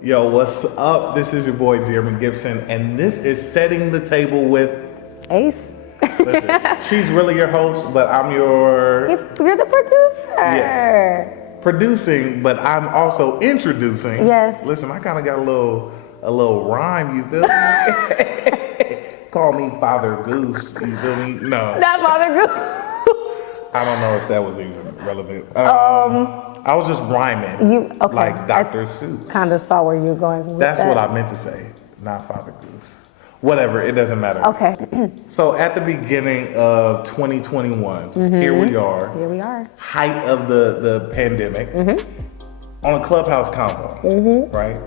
Yo, what's up? This is your boy Jeremy Gibson, and this is Setting the Table with Ace. Listen, she's really your host, but I'm your... You're the producer. Yeah. Producing, but I'm also introducing. Yes. Listen, I kind of got a little rhyme, you feel me? Call me Father Goose, you feel me? No. Not Father Goose. I don't know if that was even relevant. I was just rhyming, Okay. like Dr. Seuss. Kind of saw where you're going with That's that. what I meant to say, not Father Goose. Whatever, it doesn't matter. Okay. So at the beginning of 2021, here we are. Here we are. Height of the pandemic. On a Clubhouse convo, right?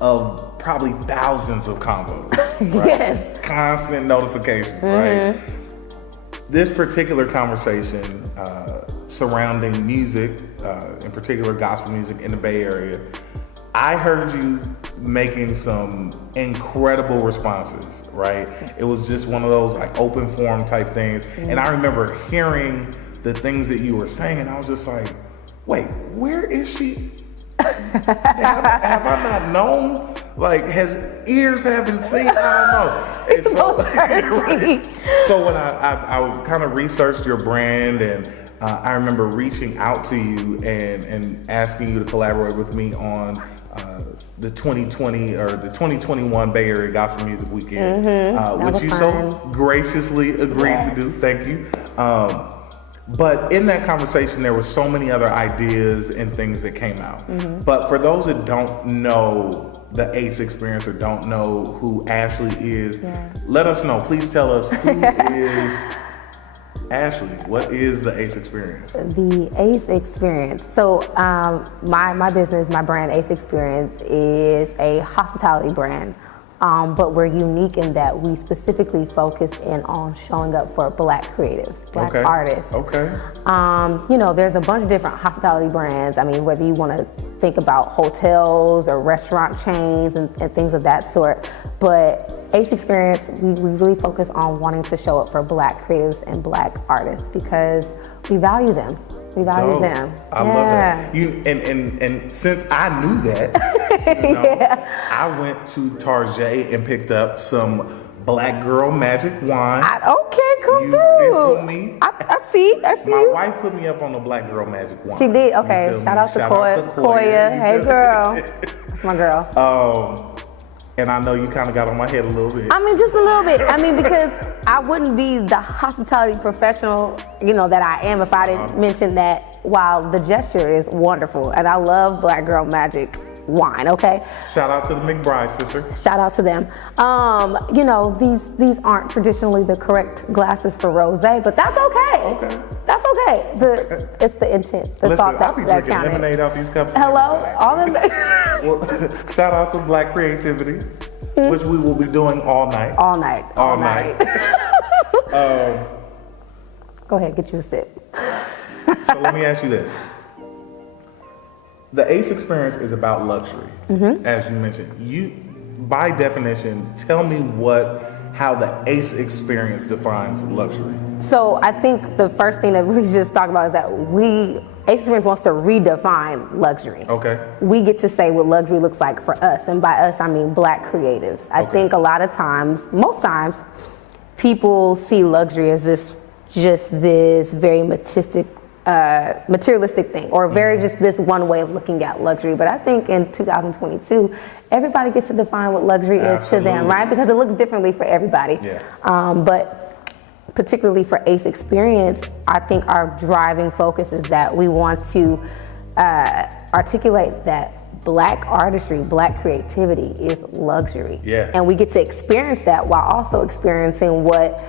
Of probably thousands of convos, right? Yes. Constant notifications, right? This particular conversation surrounding music, in particular gospel music in the Bay Area, I heard you making some incredible responses, right? It was just one of those like open forum type things. And I remember hearing the things that you were saying, and I was just like, wait, where is she? have I not known? Like, has ears haven't seen? I don't know. And so when I kind of researched your brand, and I remember reaching out to you and asking you to collaborate with me on the 2020 or the 2021 Bay Area Gospel Music Weekend, which you so graciously agreed to do. Thank you. But in that conversation, there were so many other ideas and things that came out. But for those that don't know the ACE experience or don't know who Ashley is, let us know. Please tell us, who is Ashley? What is the ACE experience? The ACE experience. So my business, my brand ACE Experience, is a hospitality brand. But we're unique in that we specifically focus in on showing up for Black creatives, Black artists. Okay. You know, there's a bunch of different hospitality brands. I mean, whether you want to think about hotels or restaurant chains and things of that sort. But ACE Experience, we really focus on wanting to show up for Black creatives and Black artists because we value them. We value them. I love that. And since I knew that, you know, I went to Target and picked up some Black Girl Magic wine. Come you through. Feel me? I see My wife put me up on the Black Girl Magic wine. She did. Okay. Shout out to Koya. Hey, girl. That's my girl. And I know you kind of got on my head a little bit. I mean, just a little bit. I mean, because I wouldn't be the hospitality professional, you know, that I am if I didn't mention that while the gesture is wonderful. And I love Black Girl Magic wine, okay? Shout out to the McBride sister. Shout out to them. You know, these aren't traditionally the correct glasses for rosé, but that's okay. Okay. That's okay. It's the intent, the Listen, thought I'll be that drinking counted. lemonade out these cups. Hello? All the Well, shout out to Black Creativity, which we will be doing all night. All night. All night. Go ahead, get you a sip. So let me ask you this. The ACE experience is about luxury, as you mentioned. You, by definition, tell me how the ACE experience defines luxury. So I think the first thing that we just talked about is that ACE Experience wants to redefine luxury. Okay. We get to say what luxury looks like for us, and by us I mean Black creatives. I think a lot of times, most times, people see luxury as this very materialistic thing, or very just this one way of looking at luxury. But I think in 2022, everybody gets to define what luxury is to them, right? Because it looks differently for everybody. But particularly for ACE Experience, I think our driving focus is that we want to articulate that Black artistry, Black creativity is luxury. And we get to experience that while also experiencing what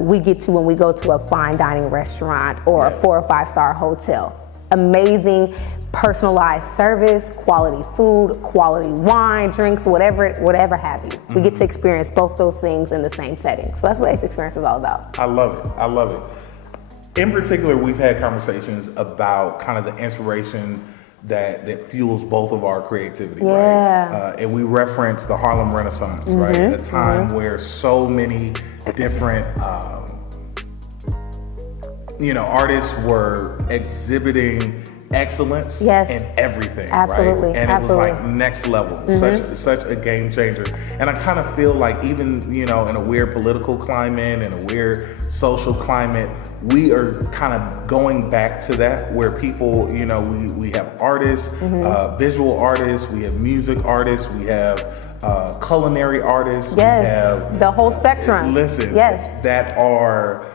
we get to when we go to a fine dining restaurant or a 4 or 5 star hotel. Amazing personalized service, quality food, quality wine, drinks, whatever have you. We get to experience both those things in the same setting. So that's what ACE Experience is all about. I love it. I love it. In particular, we've had conversations about kind of the inspiration that fuels both of our creativity, right? And we reference the Harlem Renaissance, right? A time where so many different artists were exhibiting excellence Yes. in everything, Absolutely. right? And Absolutely. it was like next level, such a game changer. And I kind of feel like even, in a weird political climate and a weird social climate, we are kind of going back to that where people, we have artists, visual artists, we have music artists, we have culinary artists, we have the whole spectrum. That are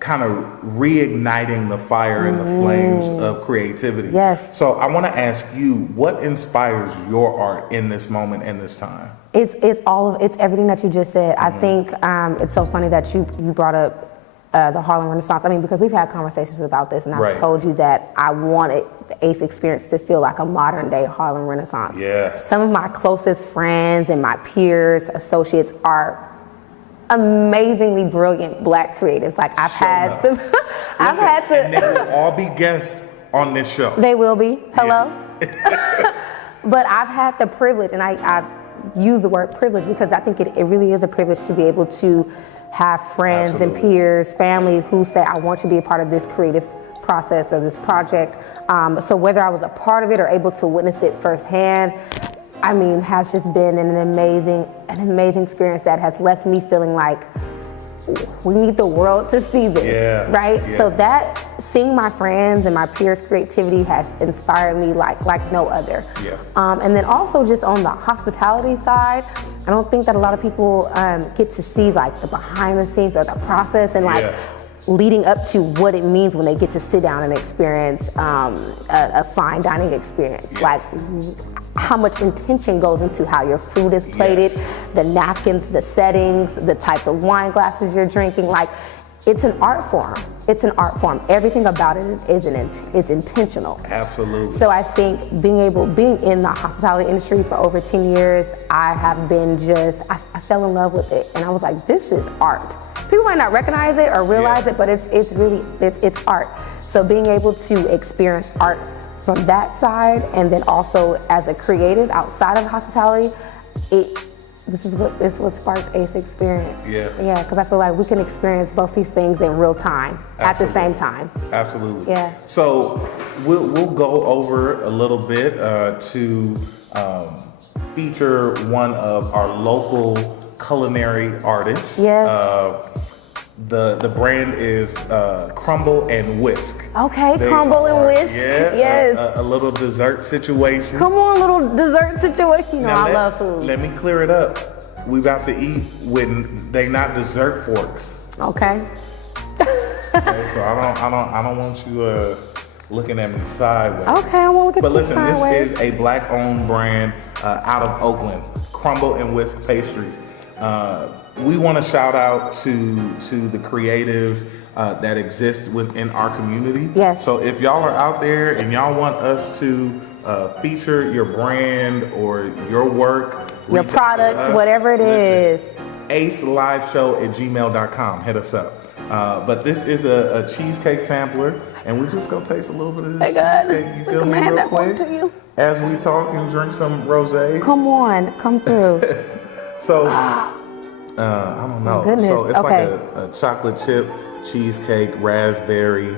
kind of reigniting the fire and the flames of creativity. Yes. So I want to ask you, what inspires your art in this moment and this time? It's everything that you just said. I think it's so funny that you brought up the Harlem Renaissance. I mean, because we've had conversations about this, and I've told you that I wanted the ACE experience to feel like a modern day Harlem Renaissance. Yeah. Some of my closest friends and my peers, associates are amazingly brilliant Black creatives. Like I've had them. And they will all be guests on this show. They will be. Hello. Yeah. But I've had the privilege, and I use the word privilege because I think it really is a privilege to be able to have friends and peers, family who say, I want you to be a part of this creative process or this project. So whether I was a part of it or able to witness it firsthand, I mean, has just been an amazing experience that has left me feeling like we need the world to see this, right? Yeah. So that seeing my friends and my peers' creativity has inspired me like no other. Yeah. And then also just on the hospitality side, I don't think that a lot of people get to see like the behind the scenes or the process and leading up to what it means when they get to sit down and experience a fine dining experience. Like how much intention goes into how your food is plated, the napkins, the settings, the types of wine glasses you're drinking. Like it's an art form. It's an art form. Everything about it is intentional. Absolutely. So I think being in the hospitality industry for over 10 years, I have been I fell in love with it. And I was like, this is art. People might not recognize it or realize it, but it's really art. So being able to experience art from that side, and then also as a creative outside of hospitality, this is what sparked ACE experience. Yeah, because I feel like we can experience both these things in real time at the same time. Absolutely. Yeah. So we'll go over a little bit to feature one of our local culinary artists. Yes. The brand is Crumble and Whisk. Okay, Crumble and Whisk. Yeah, yes. A little dessert situation. Come on, little dessert situation. I love food. Let me clear it up. We about to eat when they not dessert forks. Okay. Okay, so I don't want you looking at me sideways. Okay, I won't look at you sideways. But listen, this is a Black-owned brand out of Oakland, Crumble and Whisk Pastries. We want to shout out to the creatives that exist within our community. Yes. So if y'all are out there and y'all want us to feature your brand or your work, your product, whatever it is, aceliveshow@gmail.com. Hit us up. But this is a cheesecake sampler, and we just go taste a little bit of this cheesecake. You feel me, real quick? As we talk and drink some rosé. Come on, come through. So, I don't know. Goodness. So it's like a chocolate chip cheesecake, raspberry.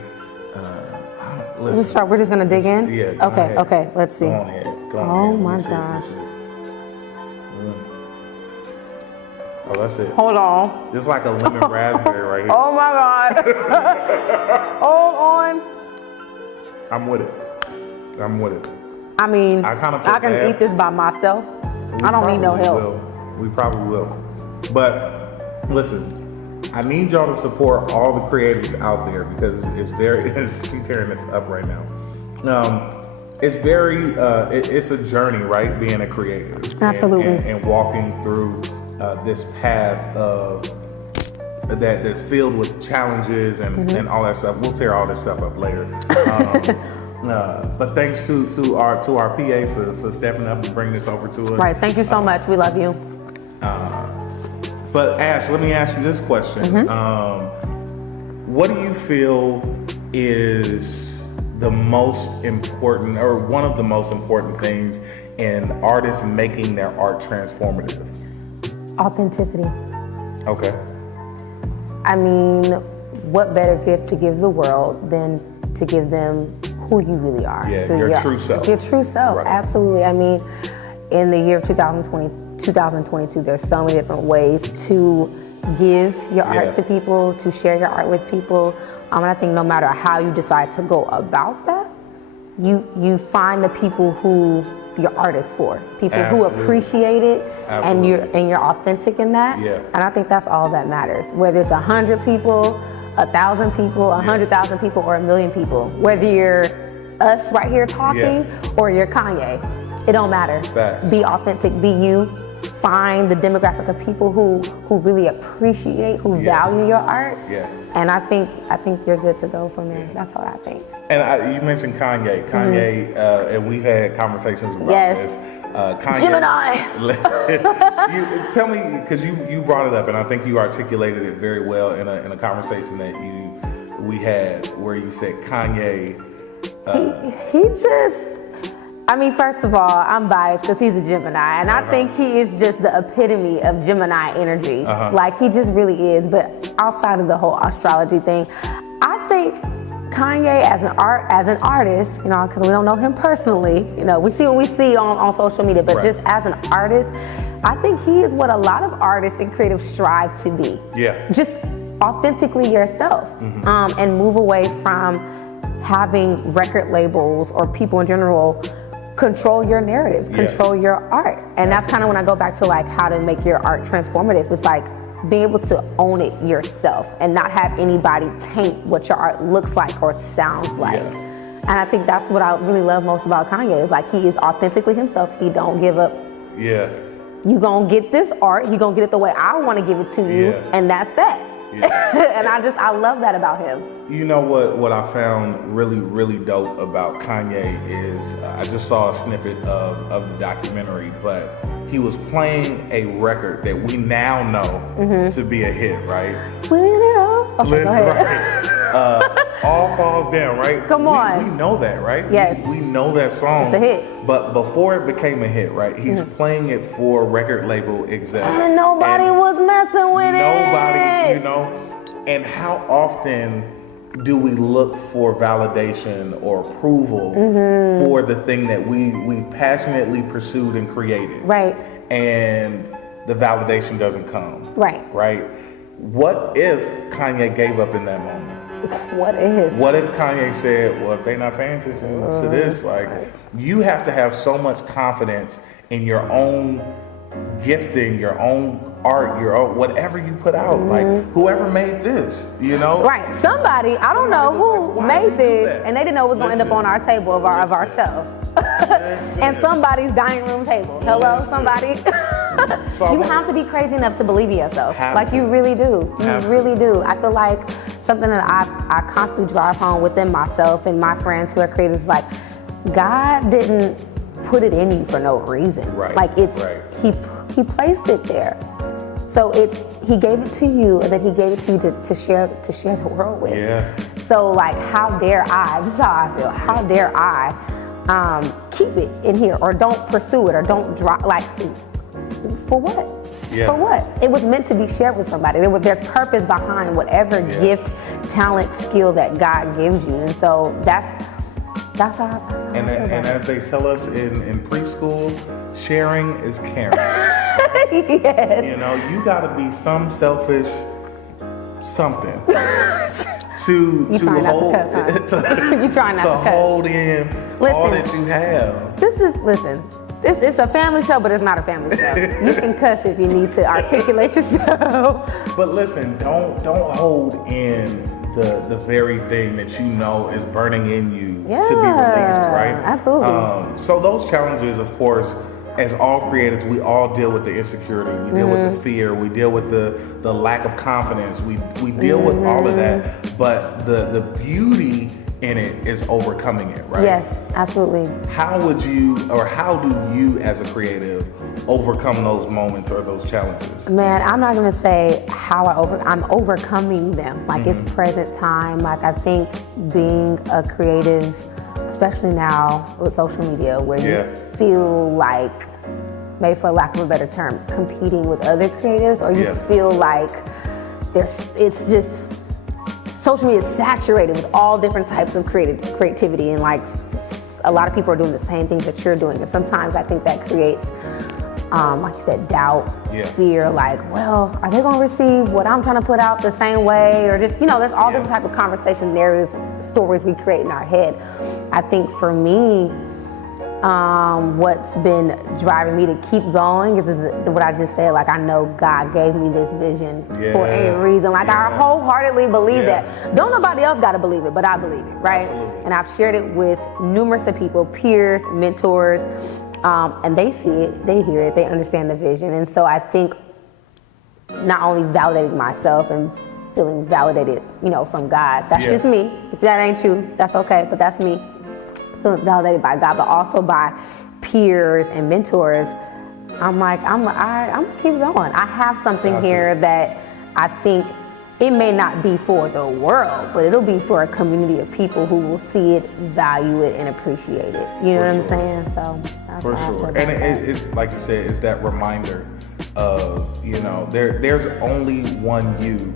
We're just gonna dig in? Yeah. Okay, let's see. Go on ahead. Oh my gosh. Oh, that's it. Hold on. It's like a lemon raspberry right here. Oh my God. Hold on. I'm with it. I mean, I can eat this by myself. I don't need no help. We probably will. But listen, I need y'all to support all the creatives out there because she's tearing this up right now. It's a journey, right? Being a creative. Absolutely. And walking through this path of that's filled with challenges and all that stuff. We'll tear all this stuff up later. But thanks to our PA for stepping up and bringing this over to us. Right. Thank you so much. We love you. But Ash, let me ask you this question. What do you feel is the most important, or one of the most important things in artists making their art transformative? Authenticity. Okay. I mean, what better gift to give the world than to give them who you really are. Yeah, your true self. Your true self, right. Absolutely. I mean, in the year of 2022, there's so many different ways to give your art to people, to share your art with people. And I think no matter how you decide to go about that, you find the people who your art is for, people who appreciate it, and you're authentic in that. Yeah. And I think that's all that matters. Whether it's 100 people, 1,000 people, 100,000 people, or 1,000,000 people, whether you're us right here talking or you're Kanye, it don't matter. Facts. Be authentic, be you. Find the demographic of people who really appreciate, who value your art. Yeah. And I think you're good to go from there. Yeah. That's what I think. And you mentioned Kanye. And we've had conversations about this. Kanye, Gemini. You tell me, because you brought it up, and I think you articulated it very well in a conversation that we had, where you said Kanye. He just. I mean, first of all, I'm biased because he's a Gemini, and I think he is just the epitome of Gemini energy. Like, he just really is. But outside of the whole astrology thing, I think Kanye as an artist, you know, because we don't know him personally, you know, we see what we see on social media, but just as an artist, I think he is what a lot of artists and creatives strive to be. Yeah. Just authentically yourself, and move away from having record labels or people in general control your narrative, control your art. And that's kind of when I go back to like how to make your art transformative. It's like being able to own it yourself and not have anybody taint what your art looks like or sounds like. And I think that's what I really love most about Kanye, is like he is authentically himself. He don't give up. Yeah. You gonna get this art, you gonna get it the way I wanna give it to you, and that's that. Yeah. And I love that about him. You know what I found really, really dope about Kanye is I just saw a snippet of the documentary, but he was playing a record that we now know to be a hit, right? All Falls Down, right? Come on. We know that, right? Yes. We know that song. It's a hit. But before it became a hit, right, he's playing it for record label execs. And nobody was messing with it. Nobody, you know. And how often do we look for validation or approval for the thing that we've passionately pursued and created? Right. And the validation doesn't come. Right. Right. What if Kanye gave up in that moment? What if? What if Kanye said, well, if they're not paying attention to this, like, you have to have so much confidence in your own gifting, your own art, your own, whatever you put out, like, whoever made this, you know? Right. Somebody, I don't know who made this, and they didn't know it was going to end up on our table of our show. And somebody's dining room table. Hello, somebody. You have to be crazy enough to believe in yourself. Like, you really do. You really do. I feel like something that I constantly drive home within myself and my friends who are creators is like, God didn't put it in you for no reason. Right. Like, it's he placed it there. So he gave it to you, and then he gave it to you to share the world with. Yeah. So like, how dare I? This is how I feel. How dare I keep it in here, or don't pursue it, or don't drop? Like, for what? Yeah. For what? It was meant to be shared with somebody. There's purpose behind whatever gift, talent, skill that God gives you, and so that's how I feel. And as they tell us in preschool, sharing is caring. Yes. You know, you gotta be some selfish something to hold to hold in all that you have. This is a family show, but it's not a family show. You can cuss if you need to articulate yourself. But listen, don't hold in the very thing that you know is burning in you to be released, right? Absolutely. So those challenges, of course, as all creatives, we all deal with the insecurity, we deal with the fear, we deal with the lack of confidence, we deal with all of that, but the beauty in it is overcoming it, right? Yes, absolutely. How do you as a creative overcome those moments or those challenges? Man, I'm not gonna say how I'm overcoming them. Like, it's present time. Like, I think being a creative, especially now with social media, where you feel like, maybe for lack of a better term, competing with other creatives, or you feel like it's just social media is saturated with all different types of creativity, and like a lot of people are doing the same things that you're doing. And sometimes I think that creates, like you said, doubt, fear, like, well, are they gonna receive what I'm trying to put out the same way? Or just, there's all different type of conversation, narratives, stories we create in our head. I think for me, what's been driving me to keep going is what I just said. Like, I know God gave me this vision for a reason. Like, I wholeheartedly believe that. Don't nobody else got to believe it, but I believe it, right? Absolutely. And I've shared it with numerous of people, peers, mentors, and they see it, they hear it, they understand the vision. And so I think not only validating myself and feeling validated, from God. That's just me. If that ain't you, that's okay, but that's me. Feeling validated by God, but also by peers and mentors. I'm like, I'm gonna keep going. I have something here that I think it may not be for the world, but it'll be for a community of people who will see it, value it, and appreciate it. You know what I'm saying? So that's for sure. And it's like you said, it's that reminder of, there's only one you.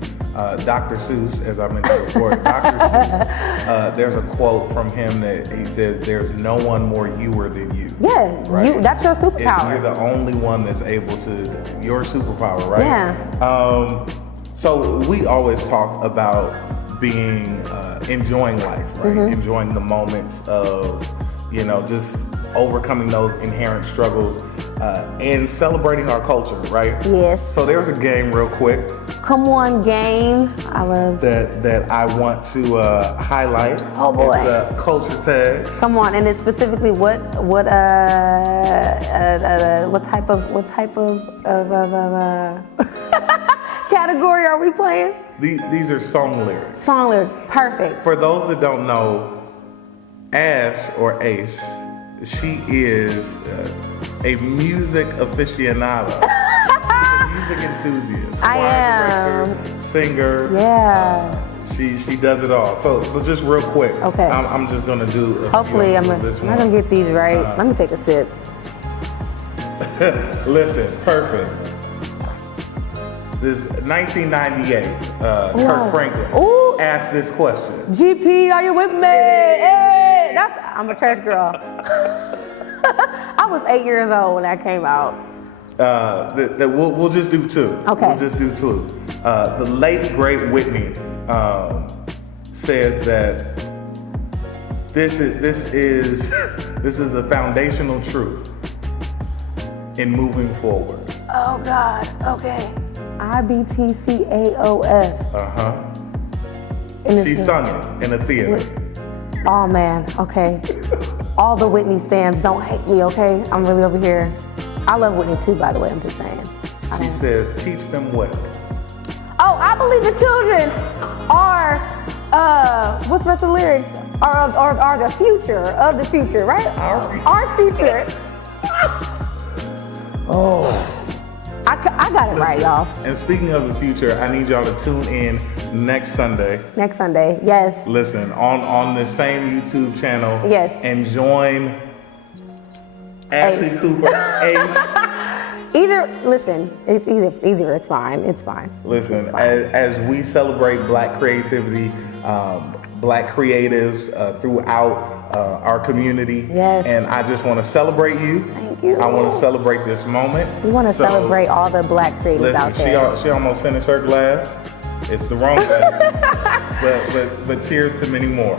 Dr. Seuss, as I mentioned before, Dr. Seuss, there's a quote from him that he says, there's no one more youer than you. Yeah, right? That's your superpower. You're the only one that's able to, your superpower, right? Yeah. So we always talk about being, enjoying life, right? Enjoying the moments of, just overcoming those inherent struggles and celebrating our culture, right? Yes. So there's a game real quick. Come on, game. I love that I want to highlight. Oh boy. It's culture tags. Come on, and it's specifically what type of category are we playing? These are song lyrics. Song lyrics, perfect. For those that don't know, Ash or Ace, she is a music aficionado. She's a music enthusiast. I am. Director, singer. Yeah. She does it all. So just real quick. Okay. I'm just gonna do. Hopefully, I'm gonna get these right. Let me take a sip. Listen, perfect. This 1998. Kirk Franklin asked this question. GP, are you with me? Hey, I'm a church girl. I was 8 years old when that came out. We'll just do two. Okay. We'll just do two. The late great Whitney says that this is a foundational truth in moving forward. Oh God. Okay. IBTCAOS. She sung it in a theater. Oh man. Okay. All the Whitney stands, don't hate me, okay? I'm really over here. I love Whitney too, by the way, I'm just saying. She says, teach them well. Oh, I believe the children are, what's the rest of the lyrics? Are the future of the future, right? Our future. Oh. I got it right, y'all. And speaking of the future, I need y'all to tune in next Sunday. Next Sunday, yes. Listen, on the same YouTube channel. Yes. And join Ashley Cooper, Ace. Either it's fine. It's fine. Listen, it's fine. As we celebrate Black creativity, Black creatives throughout our community. Yes. And I just want to celebrate you. Thank you. I want to celebrate this moment. We want to celebrate all the Black creatives out there. She almost finished her glass. It's the wrong glass. but cheers to many more.